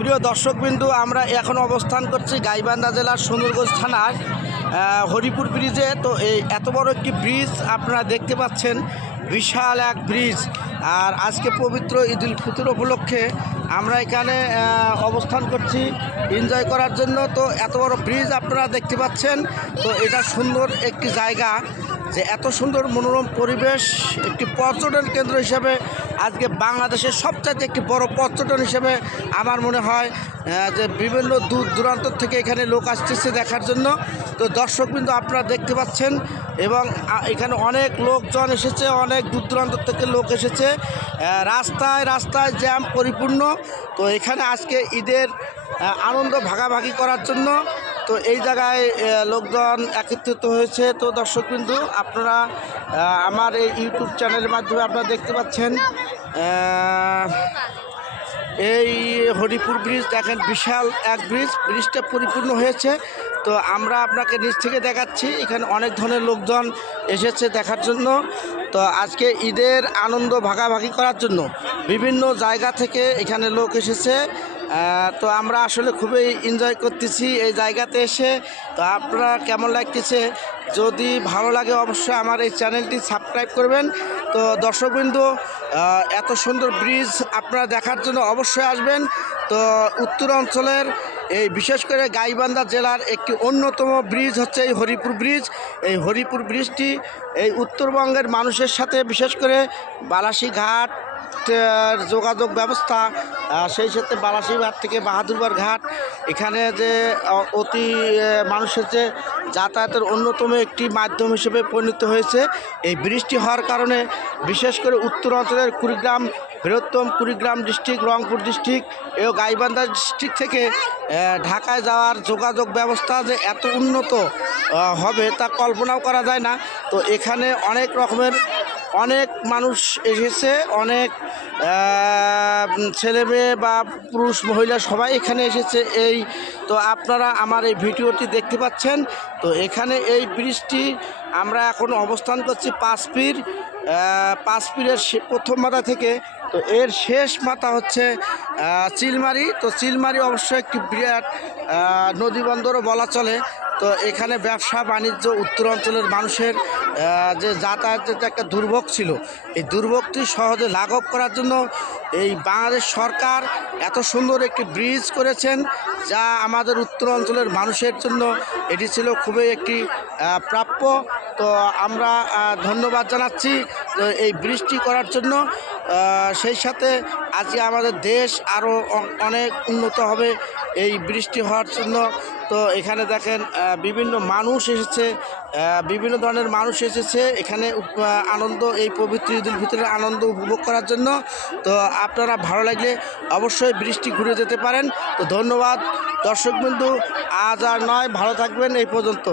প্রিয় দর্শকবিন্দু, আমরা এখন অবস্থান করছি গাইবান্ধা জেলার সুন্দরগঞ্জ থানার হরিপুর ব্রিজে। তো এই এত বড় একটি ব্রিজ আপনারা দেখতে পাচ্ছেন, বিশাল এক ব্রিজ। আর আজকে পবিত্র ঈদুল ফিতর উপলক্ষে আমরা এখানে অবস্থান করছি এনজয় করার জন্য। তো এত বড় ব্রিজ আপনারা দেখতে পাচ্ছেন। তো এটা সুন্দর একটি জায়গা, যে এত সুন্দর মনোরম পরিবেশ, একটি পর্যটন কেন্দ্র হিসেবে আজকে বাংলাদেশের সবচেয়ে একটি বড় পর্যটন হিসেবে আমার মনে হয় যে বিভিন্ন দূর দূরান্ত থেকে এখানে লোক আসতেছে দেখার জন্য। তো দর্শকবৃন্দ আপনারা দেখতে পাচ্ছেন, এবং এখানে অনেক লোকজন এসেছে, অনেক দূর দূরান্ত থেকে লোক এসেছে। রাস্তায় রাস্তায় জ্যাম পরিপূর্ণ। তো এখানে আজকে ঈদের আনন্দ ভাগাভাগি করার জন্য তো এই জায়গায় লোকজন একত্রিত হয়েছে। তো দর্শকবৃন্দ, আপনারা আমার এই ইউটিউব চ্যানেলের মাধ্যমে আপনারা দেখতে পাচ্ছেন এই হরিপুর ব্রিজ। দেখেন, বিশাল এক ব্রিজ, ব্রিজটা পরিপূর্ণ হয়েছে। তো আমরা আপনাকে নিচ থেকে দেখাচ্ছি, এখানে অনেক ধরনের লোকজন এসেছে দেখার জন্য। তো আজকে ঈদের আনন্দ ভাগাভাগি করার জন্য বিভিন্ন জায়গা থেকে এখানে লোক এসেছে। তো আমরা আসলে খুবই এনজয় করতেছি এই জায়গাতে এসে। তো আপনারা কেমন লাগতেছে, যদি ভালো লাগে অবশ্যই আমার এই চ্যানেলটি সাবস্ক্রাইব করবেন। তো দর্শকবৃন্দ, এত সুন্দর ব্রিজ আপনারা দেখার জন্য অবশ্যই আসবেন। তো উত্তর অঞ্চলের এই বিশেষ করে গাইবান্ধা জেলার একটি অন্যতম ব্রিজ হচ্ছে এই হরিপুর ব্রিজ। এই হরিপুর ব্রিজটি এই উত্তরবঙ্গের মানুষের সাথে, বিশেষ করে বালাসীঘাট যোগাযোগ ব্যবস্থা, সেই সাথে বালাসীঘাট থেকে বাহাদুরবাড় ঘাট, এখানে যে অতি মানুষের যে যাতায়াতের অন্যতম একটি মাধ্যম হিসেবে পরিণত হয়েছে। এই বৃষ্টি হওয়ার কারণে বিশেষ করে উত্তর অঞ্চলের কুড়িগ্রাম, বৃহত্তম কুড়িগ্রাম ডিস্ট্রিক্ট, রংপুর ডিস্ট্রিক্ট এবং গাইবান্ধা ডিস্ট্রিক্ট থেকে ঢাকায় যাওয়ার যোগাযোগ ব্যবস্থা যে এত উন্নত হবে তা কল্পনাও করা যায় না। তো এখানে অনেক রকমের অনেক মানুষ এসেছে, অনেক ছেলে মেয়ে বা পুরুষ মহিলা সবাই এখানে এসেছে। তো আপনারা আমার এই ভিডিওটি দেখতে পাচ্ছেন। তো এখানে এই ব্রিজটি আমরা এখন অবস্থান করছি পাঁচ পীরের প্রথম মাথা থেকে। তো এর শেষ মাথা হচ্ছে চিলমারি। তো চিলমারি অবশ্যই একটি বিরাট নদীবন্দরও বলা চলে। তো এখানে ব্যবসা বাণিজ্য, উত্তর অঞ্চলের মানুষের যে যাতায়াতের যে একটা দুর্ভোগ ছিল, এই দুর্ভোগটি সহজে লাঘব করার জন্য এই বাংলাদেশ সরকার এত সুন্দর একটি ব্রিজ করেছেন, যা আমাদের উত্তর অঞ্চলের মানুষের জন্য এটি ছিল খুবই একটি প্রাপ্য। তো আমরা ধন্যবাদ জানাচ্ছি এই ব্রিজটি করার জন্য। সেই সাথে আজকে আমাদের দেশ আরও অনেক উন্নত হবে এই বৃষ্টি হওয়ার জন্য। তো এখানে দেখেন বিভিন্ন মানুষ এসেছে, বিভিন্ন ধরনের মানুষ এসেছে এখানে আনন্দ, এই পবিত্র ঈদুল ফিতরের আনন্দ উপভোগ করার জন্য। তো আপনারা ভালো লাগলে অবশ্যই বৃষ্টি ঘুরে যেতে পারেন। তো ধন্যবাদ দর্শকবৃন্দ, আজ আর নয়, ভালো থাকবেন, এই পর্যন্ত।